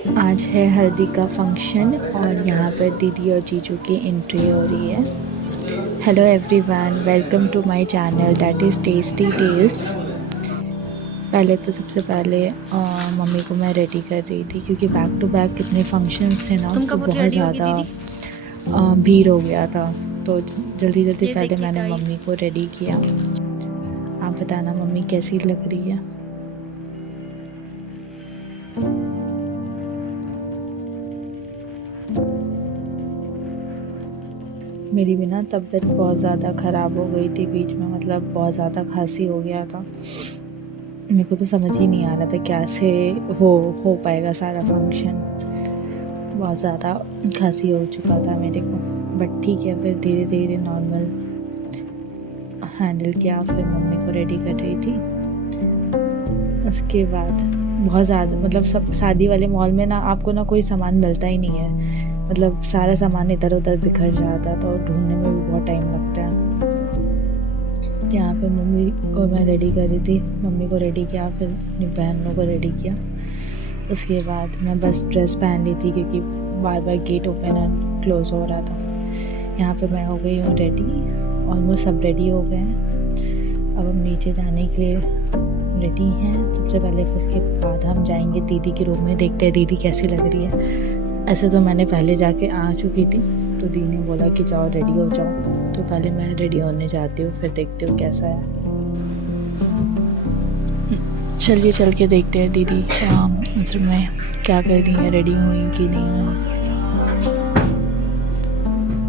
आज है हल्दी का फंक्शन और यहाँ पर दीदी और जीजू की एंट्री हो रही है। Hello everyone, welcome to my channel that is tasty tales. पहले तो सबसे पहले मम्मी को मैं रेडी कर रही थी क्योंकि बैक टू बैक कितने फंक्शंस थे ना, तुम तो कब बहुत रेडी होगी ज़्यादा दीदी? भीड़ हो गया था। तो जल्दी जल्दी ये पहले देखिए मैंने मम्मी गाइस। को रेडी किया। आप बताना मम्मी कैसी लग रही है। मेरी भी ना तबीयत बहुत ज़्यादा ख़राब हो गई थी बीच में, मतलब बहुत ज़्यादा खांसी हो गया था। मेरे को तो समझ ही नहीं आ रहा था कैसे हो पाएगा सारा फंक्शन। बहुत ज़्यादा खांसी हो चुका था मेरे को, बट ठीक है, फिर धीरे धीरे नॉर्मल हैंडल किया। फिर मम्मी को रेडी कर रही थी। उसके बाद बहुत ज़्यादा, मतलब सब शादी वाले मॉल में ना आपको ना कोई सामान मिलता ही नहीं है, मतलब सारा सामान इधर उधर बिखर जाता है, तो ढूंढने में भी बहुत टाइम लगता है। यहाँ पे मम्मी को मैं रेडी कर रही थी, मम्मी को रेडी किया, फिर अपनी बहनों को रेडी किया। उसके बाद मैं बस ड्रेस पहन ली थी क्योंकि बार बार गेट ओपन एंड क्लोज़ हो रहा था। यहाँ पे मैं हो गई हूँ रेडी, ऑलमोस्ट सब रेडी हो गए हैं। अब हम नीचे जाने के लिए रेडी हैं सबसे पहले। फिर उसके बाद हम जाएंगे दीदी के रूम में, देखते हैं दीदी कैसी लग रही है। ऐसे तो मैंने पहले जाके आ चुकी थी, तो दी ने बोला कि जाओ रेडी हो जाओ, तो पहले मैं रेडी होने जाती हूँ, फिर देखती हूँ कैसा है। चलिए चल के देखते हैं दीदी उस रूम में क्या कर रही है, रेडी हुई कि नहीं हुई।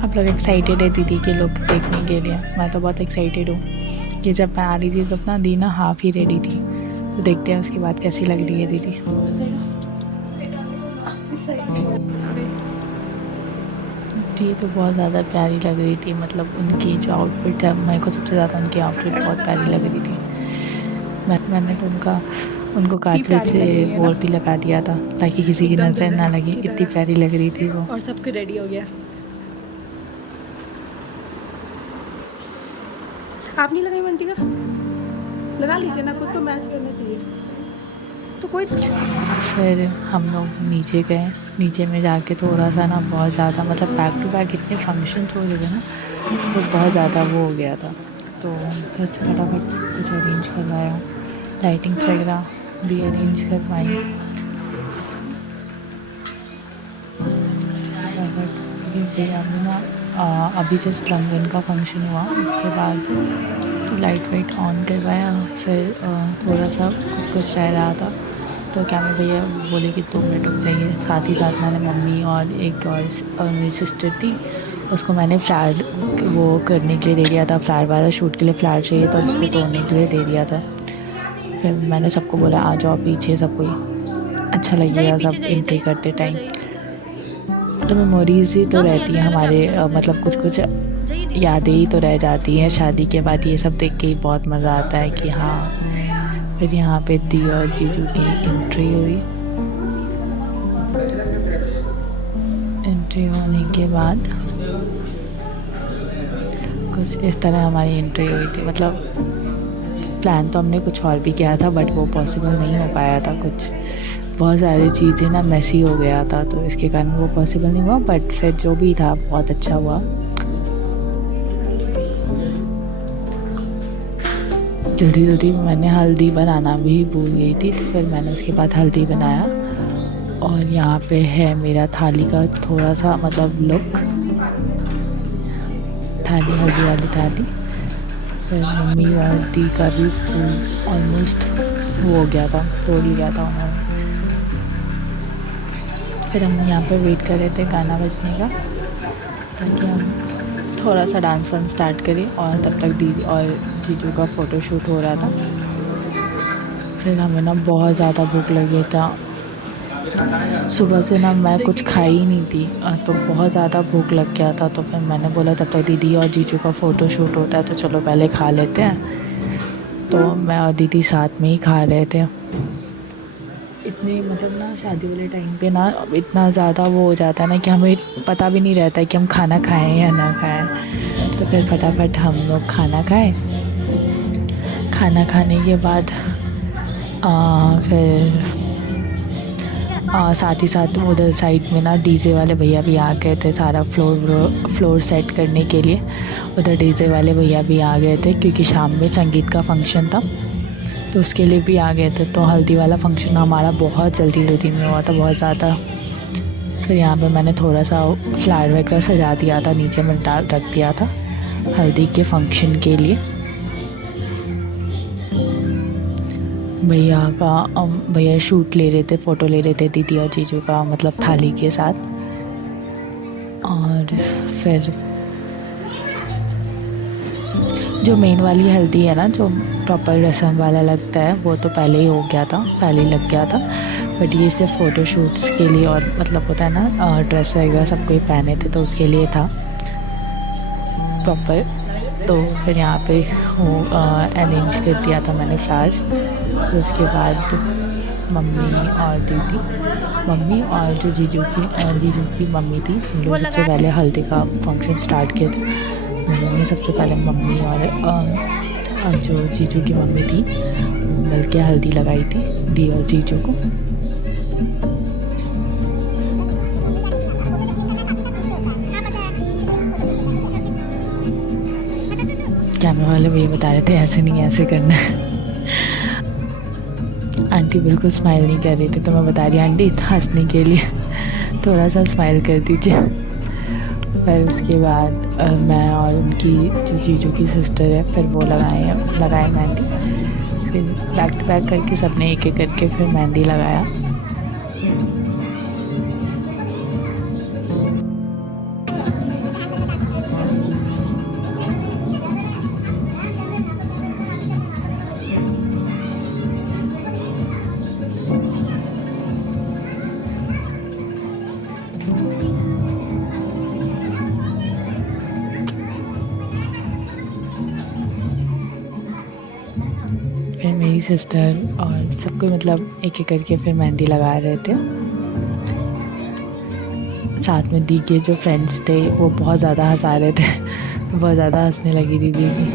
आप लोग एक्साइटेड है दीदी के लुक देखने के लिए? मैं तो बहुत एक्साइटेड हूँ कि जब मैं आ रही थी तब ना दी ना हाफ ही रेडी थी, तो देखते हैं उसके बाद कैसी लग रही है दीदी। ये तो बहुत ज़्यादा प्यारी लग रही थी, मतलब उनकी जो आउटफिट है, मेरे को सबसे ज़्यादा उनकी आउटफिट बहुत प्यारी लग रही थी। मैंने तो उनको काजल से बोल भी लगा दिया था ताकि किसी की नज़र ना लगे, इतनी प्यारी लग रही थी वो। और सबके रेडी हो गया। आप नहीं लगाई मंटी का? लगा लीजिए ना, कुछ तो मैच करना चाहिए। तो कोई फिर हम लोग नीचे गए। नीचे में जाके थोड़ा सा ना बहुत ज़्यादा, मतलब बैक टू बैक इतने फंक्शन हो रहे थे ना, तो बहुत ज़्यादा वो हो गया था। तो फिर फटाफट कुछ अरेंज करवाया, लाइटिंग्स वगैरह भी अरेंज करवाई। फिर अभी ना अभी जस्ट रंगन का फंक्शन हुआ, उसके बाद तो लाइट वाइट ऑन करवाया। फिर थोड़ा सा कुछ कुछ रह रहा था, तो क्या मैं भैया बोले कि 2 मिनट रुक जाइए। साथ ही साथ मैंने मम्मी और एक और मेरी सिस्टर थी, उसको मैंने फ्लावर वो करने के लिए दे दिया था, फ्लावर वाला शूट के लिए फ्लावर चाहिए था, उसको मम्मी तोड़ने के लिए देखिए। दे दिया था। फिर मैंने सबको बोला आ जाओ पीछे, सब कोई अच्छा जाइए लगेगा पीछे, सब जाइए एंट्री जाइए करते उधर टाइम। जाइए। तो मेमोरीज ही तो जाओ ना, रहती येलो है येलो हमारे, कैप्चर होते मतलब कुछ कुछ हैं। जाइए दीदी। यादें ही तो रह जाती हैं शादी के बाद। ये सब देख के ही बहुत मज़ा आता है कि हाँ। फिर यहाँ पे दी और जीजू की एंट्री हुई। एंट्री होने के बाद कुछ इस तरह हमारी एंट्री हुई थी। मतलब प्लान तो हमने कुछ और भी किया था, बट वो पॉसिबल नहीं हो पाया था। कुछ बहुत सारी चीज़ें ना मैसी हो गया था, तो इसके कारण वो पॉसिबल नहीं हुआ, बट फिर जो भी था बहुत अच्छा हुआ। जल्दी जल्दी मैंने हल्दी बनाना भी भूल गई थी, तो फिर मैंने उसके बाद हल्दी बनाया। और यहाँ पे है मेरा थाली का थोड़ा सा मतलब लुक, थाली हल्दी वाली थाली। फिर मम्मी और दी का भी फूल ऑलमोस्ट वो हो गया था, तोड़ लिया था उन्होंने। फिर हम यहाँ पे वेट कर रहे थे गाना बजने का, ताकि हम थोड़ा सा डांस वांस स्टार्ट करें, और तब तक दीदी और जीजू का फ़ोटो शूट हो रहा था। फिर हमें ना बहुत ज़्यादा भूख लगी था। सुबह से ना मैं कुछ खाई ही नहीं थी, तो बहुत ज़्यादा भूख लग गया था। तो फिर मैंने बोला तब तक दीदी और जीजू का फ़ोटो शूट होता है, तो चलो पहले खा लेते हैं। तो मैं और दीदी साथ में ही खा रहे थे। इतने मतलब ना शादी वाले टाइम पे ना इतना ज़्यादा वो हो जाता है ना कि हमें पता भी नहीं रहता है कि हम खाना खाएं या ना खाएं। तो फिर फटाफट हम लोग खाना खाए। खाना खाने के बाद फिर साथ ही साथ उधर साइड में ना डीजे वाले भैया भी आ गए थे, सारा फ्लोर सेट करने के लिए। उधर डीजे वाले भैया भी आ गए थे क्योंकि शाम में संगीत का फंक्शन था, तो उसके लिए भी आ गए थे। तो हल्दी वाला फंक्शन हमारा बहुत जल्दी में हुआ था, बहुत ज़्यादा। फिर यहाँ पे मैंने थोड़ा सा फ्लावर वगैरह सजा दिया था, नीचे में डाल रख दिया था हल्दी के फंक्शन के लिए। भैया शूट ले रहे थे, फ़ोटो ले रहे थे दीदी और जीजू का, मतलब थाली के साथ। और फिर जो मेन वाली हल्दी है ना, जो प्रॉपर रस्म वाला लगता है, वो तो पहले ही हो गया था, पहले ही लग गया था। बट ये सिर्फ फ़ोटो शूट्स के लिए, और मतलब होता है ना ड्रेस वगैरह सब कोई पहने थे, तो उसके लिए था प्रॉपर। तो फिर यहाँ पे वो अरेंज कर दिया था मैंने फ्लावर्स। तो उसके बाद मम्मी और जो जीजू की मम्मी थी, उन लोग सबसे पहले हल्दी का फंक्शन स्टार्ट किए थे। उन्होंने सबसे पहले मम्मी और जो जीजू की मम्मी थी मिल के हल्दी लगाई थी दी और जीजू को। कैमरा वाले भैया बता रहे थे ऐसे नहीं, ऐसे करना है। आंटी बिल्कुल स्माइल नहीं कर रही थी, तो मैं बता रही आंटी हंसने के लिए थोड़ा सा स्माइल कर दीजिए। फिर उसके बाद मैं और उनकी जो जीजू की सिस्टर है, फिर वो लगाए मेहंदी। फिर बैक टू बैक करके सबने एक एक करके फिर मेहंदी लगाया। फिर मेरी सिस्टर और सबको मतलब एक एक करके फिर मेहंदी लगा रहे थे। साथ में दी के जो फ्रेंड्स थे वो बहुत ज़्यादा हंसा रहे थे, बहुत ज़्यादा हंसने लगी दीदी भी।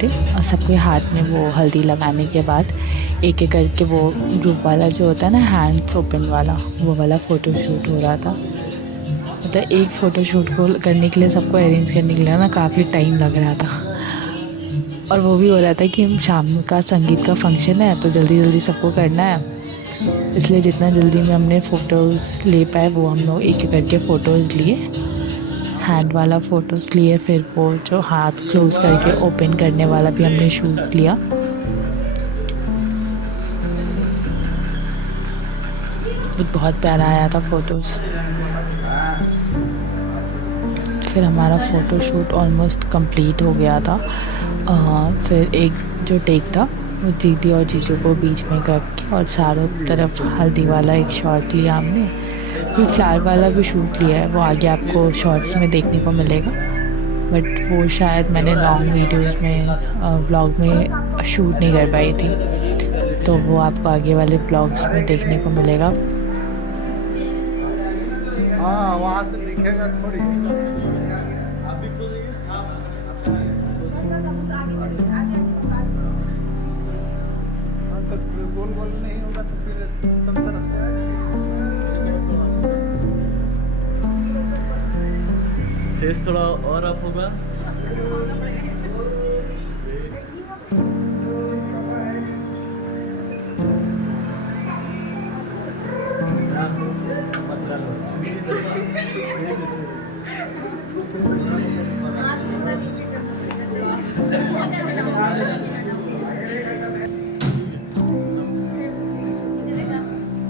थे और सबके हाथ में वो हल्दी लगाने के बाद एक एक करके वो ग्रुप वाला जो होता है ना हैंड्स ओपन वाला, वो वाला फ़ोटो शूट हो रहा था। मतलब एक फ़ोटो शूट को करने के लिए, सबको अरेंज करने के लिए ना काफ़ी टाइम लग रहा था। और वो भी हो रहा था कि हम शाम का संगीत का फंक्शन है, तो जल्दी सबको करना है, इसलिए जितना जल्दी में हमने फ़ोटोज़ ले पाए वो हम लोग एक एक करके फ़ोटोज़ लिए, हैंड वाला फ़ोटोज़ लिए। फिर वो जो हाथ क्लोज करके ओपन करने वाला भी हमने शूट लिया। बहुत प्यारा आया था फ़ोटोज़। फिर हमारा फ़ोटो शूट ऑलमोस्ट कंप्लीट हो गया था। फिर एक जो टेक था वो दीदी और जीजू को बीच में रख के और चारों तरफ हल्दी वाला एक शॉट लिया हमने। फिर फ्लावर वाला भी शूट लिया है, वो आगे आपको शॉर्ट्स में देखने को मिलेगा, बट वो शायद मैंने लॉन्ग वीडियोस में व्लॉग में शूट नहीं कर पाई थी, तो वो आपको आगे वाले व्लॉग्स में देखने को मिलेगा। हाँ वहाँ से दिखेगा थोड़ी। गोल नहीं होगा तो फिर सब तरफ से फेस थोड़ा और अप होगा।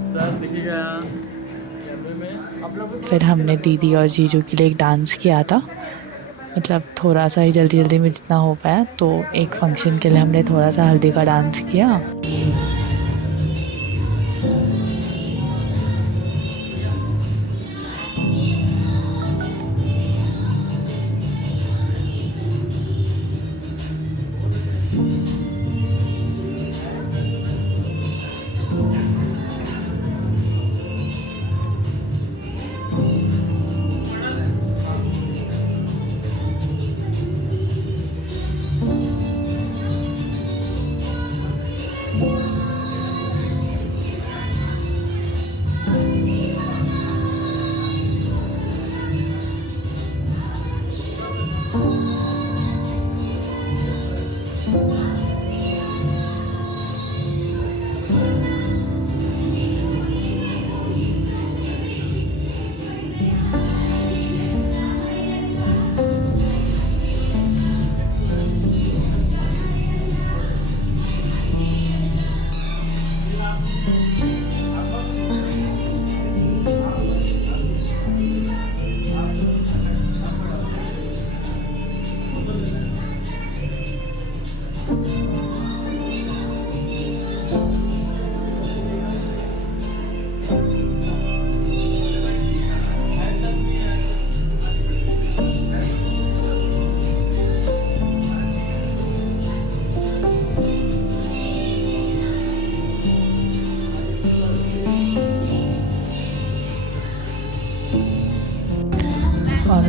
सर दिखेगा कैमरे में। फिर हमने दीदी और जीजू के लिए एक डांस किया था, मतलब थोड़ा सा ही जल्दी में जितना हो पाया। तो एक फंक्शन के लिए हमने थोड़ा सा हल्दी का डांस किया।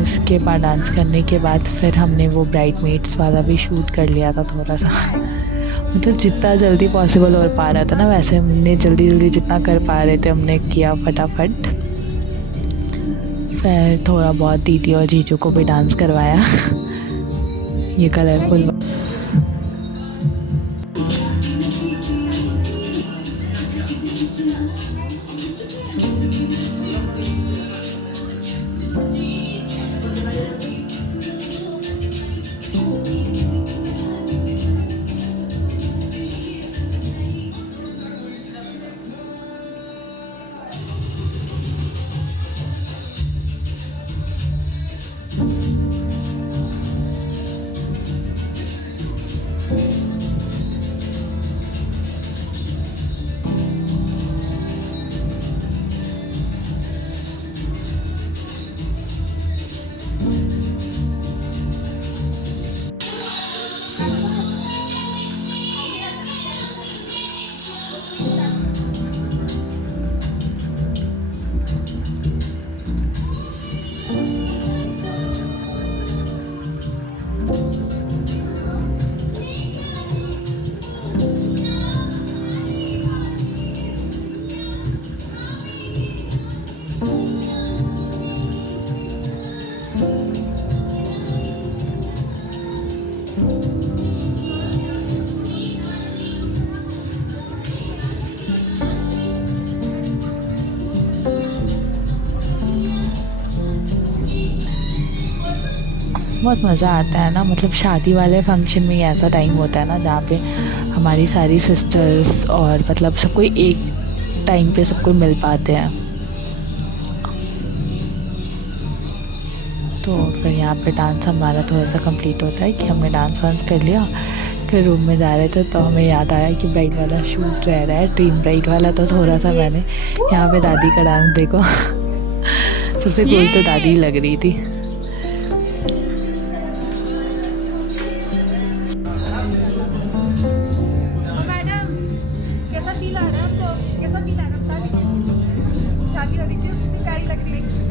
उसके बाद डांस करने के बाद फिर हमने वो ब्राइडमेड्स वाला भी शूट कर लिया था थोड़ा सा। मतलब जितना जल्दी पॉसिबल हो पा रहा था ना, वैसे हमने जल्दी जल्दी जितना कर पा रहे थे हमने किया फटाफट। फिर थोड़ा बहुत दीदी और जीजू को भी डांस करवाया। ये कलरफुल बहुत मज़ा आता है ना। मतलब शादी वाले फंक्शन में ही ऐसा टाइम होता है ना जहाँ पे हमारी सारी सिस्टर्स और मतलब सब कोई एक टाइम पे सब कोई मिल पाते हैं। तो फिर यहाँ पे डांस हमारा थोड़ा सा कंप्लीट होता है कि हमने डांस वांस कर लिया। फिर रूम में जा रहे थे तो हमें याद आया कि ब्राइड वाला शूट रह रहा है, ड्रीम ब्राइड वाला। तो थोड़ा सा मैंने यहाँ पे दादी का डांस देखो। सबसे कूल तो दादी लग रही थी। मैडम कैसा फील आ रहा है आपको? कैसा फील आ रहा है? शादी वाली कितनी प्यारी लग रही है।